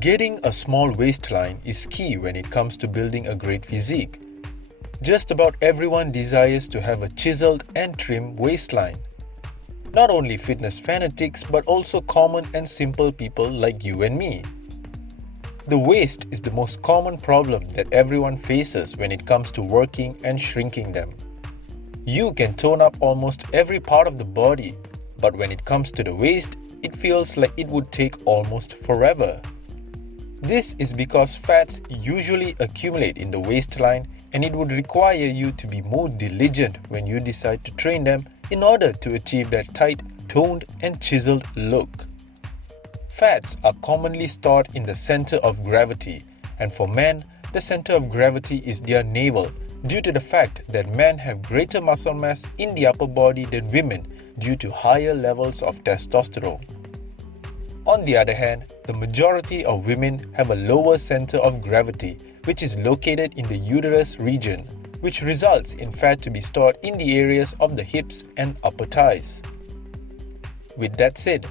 Getting a small waistline is key when it comes to building a great physique. Just about everyone desires to have a chiseled and trim waistline. Not only fitness fanatics but also common and simple people like you and me. The waist is the most common problem that everyone faces when it comes to working and shrinking them. You can tone up almost every part of the body, but when it comes to the waist, it feels like it would take almost forever. This is because fats usually accumulate in the waistline, and it would require you to be more diligent when you decide to train them in order to achieve that tight, toned and chiseled look. Fats are commonly stored in the center of gravity, and for men, the center of gravity is their navel due to the fact that men have greater muscle mass in the upper body than women due to higher levels of testosterone. On the other hand, the majority of women have a lower center of gravity, which is located in the uterus region, which results in fat to be stored in the areas of the hips and upper thighs. With that said,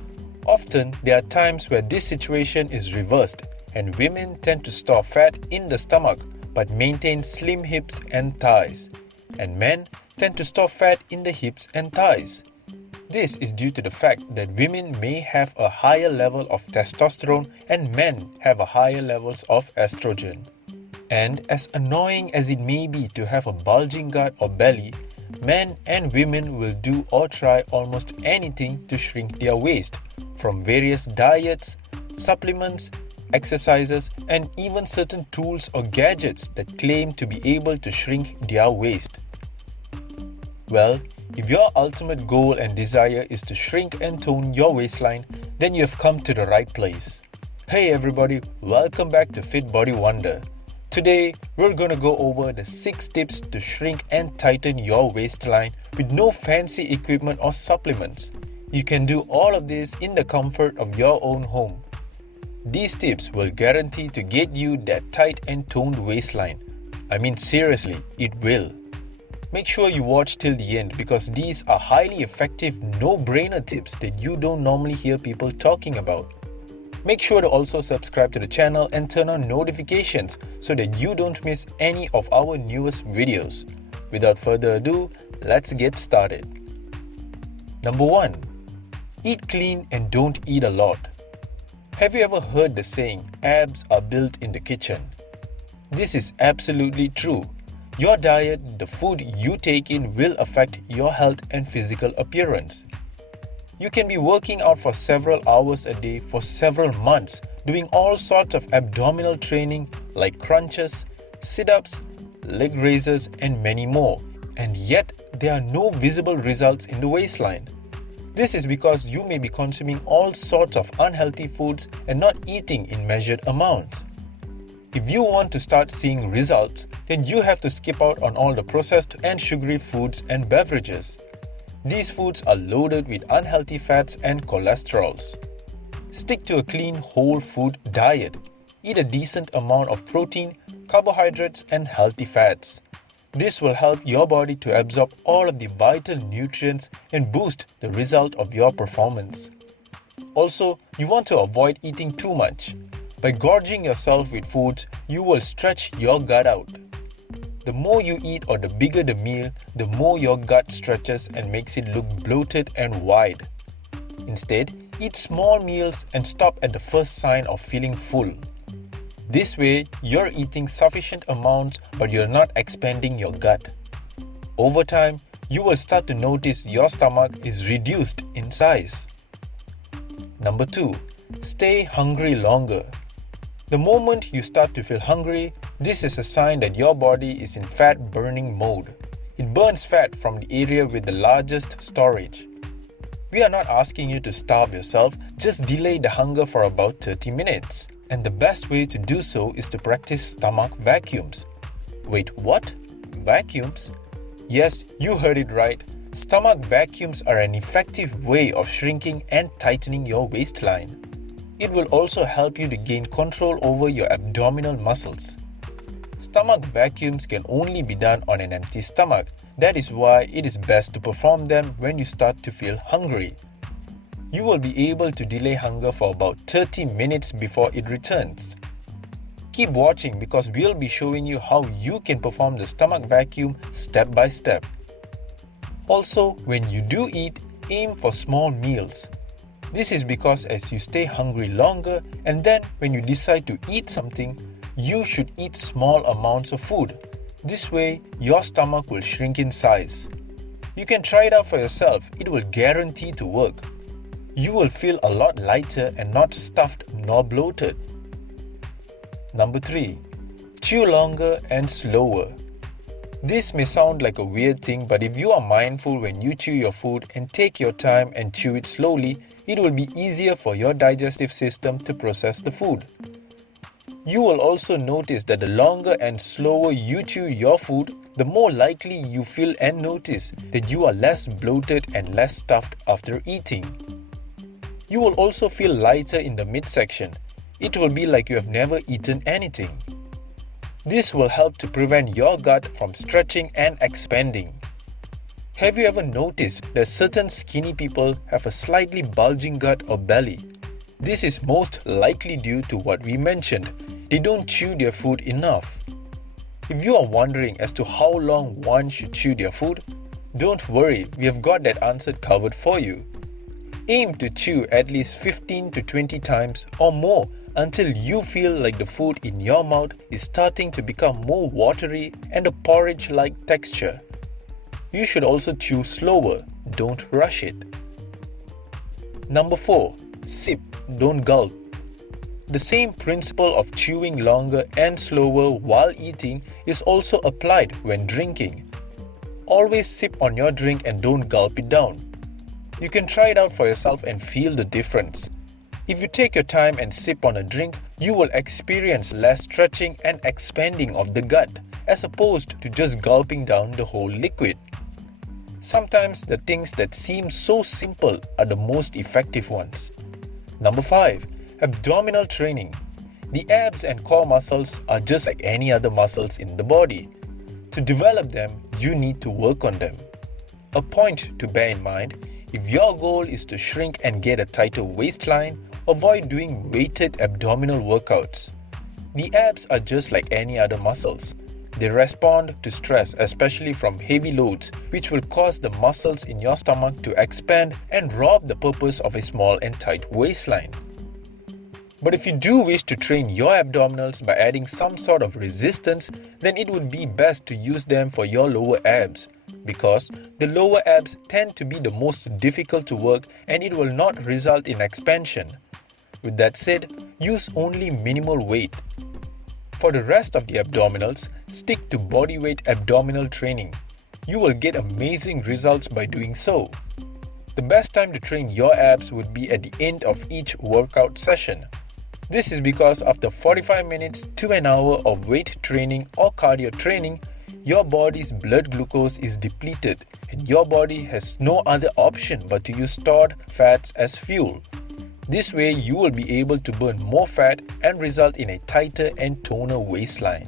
often there are times where this situation is reversed and women tend to store fat in the stomach but maintain slim hips and thighs, and men tend to store fat in the hips and thighs. This is due to the fact that women may have a higher level of testosterone and men have a higher levels of estrogen. And as annoying as it may be to have a bulging gut or belly, men and women will do or try almost anything to shrink their waist, from various diets, supplements, exercises, and even certain tools or gadgets that claim to be able to shrink their waist. Well, if your ultimate goal and desire is to shrink and tone your waistline, then you have come to the right place. Hey everybody, welcome back to Fit Body Wonder. Today, we're going to go over the 6 tips to shrink and tighten your waistline with no fancy equipment or supplements. You can do all of this in the comfort of your own home. These tips will guarantee to get you that tight and toned waistline. I mean seriously, it will. Make sure you watch till the end because these are highly effective no-brainer tips that you don't normally hear people talking about. Make sure to also subscribe to the channel and turn on notifications so that you don't miss any of our newest videos. Without further ado, let's get started. Number 1. Eat clean and don't eat a lot. Have you ever heard the saying, abs are built in the kitchen? This is absolutely true. Your diet, the food you take in will affect your health and physical appearance. You can be working out for several hours a day for several months, doing all sorts of abdominal training like crunches, sit-ups, leg raises, and many more, and yet there are no visible results in the waistline. This is because you may be consuming all sorts of unhealthy foods and not eating in measured amounts. If you want to start seeing results, then you have to skip out on all the processed and sugary foods and beverages. These foods are loaded with unhealthy fats and cholesterols. Stick to a clean whole food diet. Eat a decent amount of protein, carbohydrates, and healthy fats. This will help your body to absorb all of the vital nutrients and boost the result of your performance. Also, you want to avoid eating too much. By gorging yourself with foods, you will stretch your gut out. The more you eat or the bigger the meal, the more your gut stretches and makes it look bloated and wide. Instead, eat small meals and stop at the first sign of feeling full. This way, you're eating sufficient amounts but you're not expanding your gut. Over time, you will start to notice your stomach is reduced in size. Number 2. Stay hungry longer. The moment you start to feel hungry, this is a sign that your body is in fat burning mode. It burns fat from the area with the largest storage. We are not asking you to starve yourself, just delay the hunger for about 30 minutes. And the best way to do so is to practice stomach vacuums. Wait, what? Vacuums? Yes, you heard it right. Stomach vacuums are an effective way of shrinking and tightening your waistline. It will also help you to gain control over your abdominal muscles. Stomach vacuums can only be done on an empty stomach. That is why it is best to perform them when you start to feel hungry. You will be able to delay hunger for about 30 minutes before it returns. Keep watching because we'll be showing you how you can perform the stomach vacuum step by step. Also, when you do eat, aim for small meals. This is because as you stay hungry longer and then when you decide to eat something, you should eat small amounts of food. This way, your stomach will shrink in size. You can try it out for yourself, it will guarantee to work. You will feel a lot lighter and not stuffed nor bloated. Number 3. Chew longer and slower. This may sound like a weird thing, but if you are mindful when you chew your food and take your time and chew it slowly, it will be easier for your digestive system to process the food. You will also notice that the longer and slower you chew your food, the more likely you feel and notice that you are less bloated and less stuffed after eating. You will also feel lighter in the midsection. It will be like you have never eaten anything. This will help to prevent your gut from stretching and expanding. Have you ever noticed that certain skinny people have a slightly bulging gut or belly? This is most likely due to what we mentioned. They don't chew their food enough. If you are wondering as to how long one should chew their food, don't worry, we have got that answer covered for you. Aim to chew at least 15 to 20 times or more until you feel like the food in your mouth is starting to become more watery and a porridge-like texture. You should also chew slower, don't rush it. Number 4. Sip, don't gulp. The same principle of chewing longer and slower while eating is also applied when drinking. Always sip on your drink and don't gulp it down. You can try it out for yourself and feel the difference. If you take your time and sip on a drink, you will experience less stretching and expanding of the gut, as opposed to just gulping down the whole liquid. Sometimes the things that seem so simple are the most effective ones. Number 5. Abdominal training. The abs and core muscles are just like any other muscles in the body. To develop them, you need to work on them. A point to bear in mind: if your goal is to shrink and get a tighter waistline, avoid doing weighted abdominal workouts. The abs are just like any other muscles. They respond to stress, especially from heavy loads, which will cause the muscles in your stomach to expand and rob the purpose of a small and tight waistline. But if you do wish to train your abdominals by adding some sort of resistance, then it would be best to use them for your lower abs, because the lower abs tend to be the most difficult to work and it will not result in expansion. With that said, use only minimal weight. For the rest of the abdominals, stick to bodyweight abdominal training. You will get amazing results by doing so. The best time to train your abs would be at the end of each workout session. This is because after 45 minutes to an hour of weight training or cardio training, your body's blood glucose is depleted and your body has no other option but to use stored fats as fuel. This way you will be able to burn more fat and result in a tighter and toner waistline.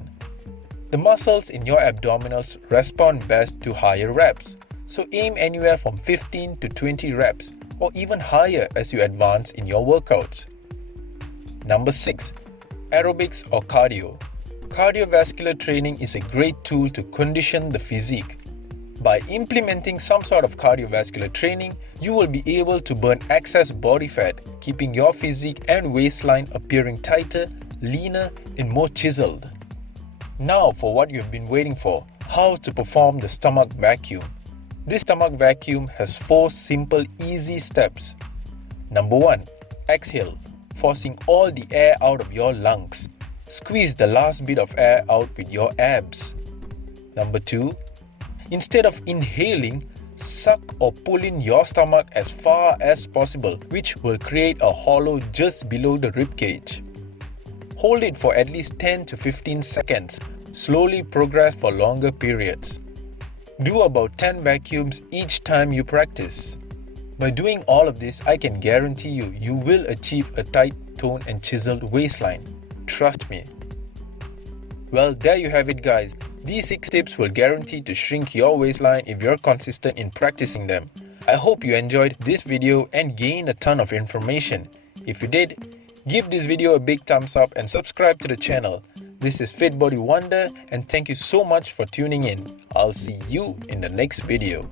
The muscles in your abdominals respond best to higher reps, so aim anywhere from 15 to 20 reps or even higher as you advance in your workouts. Number 6. Aerobics or cardio. Cardiovascular training is a great tool to condition the physique. By implementing some sort of cardiovascular training, you will be able to burn excess body fat, keeping your physique and waistline appearing tighter, leaner, and more chiseled. Now for what you have been waiting for: how to perform the stomach vacuum. This stomach vacuum has 4 simple, easy steps. Number 1. Exhale, forcing all the air out of your lungs. Squeeze the last bit of air out with your abs. Number 2. Instead of inhaling, suck or pull in your stomach as far as possible, which will create a hollow just below the ribcage. Hold it for at least 10 to 15 seconds. Slowly progress for longer periods. Do about 10 vacuums each time you practice. By doing all of this, I can guarantee you will achieve a tight, toned and chiseled waistline. Trust me. Well, there you have it, guys. These 6 tips will guarantee to shrink your waistline if you're consistent in practicing them. I hope you enjoyed this video and gained a ton of information. If you did, give this video a big thumbs up and subscribe to the channel. This is Fit Body Wonder and thank you so much for tuning in. I'll see you in the next video.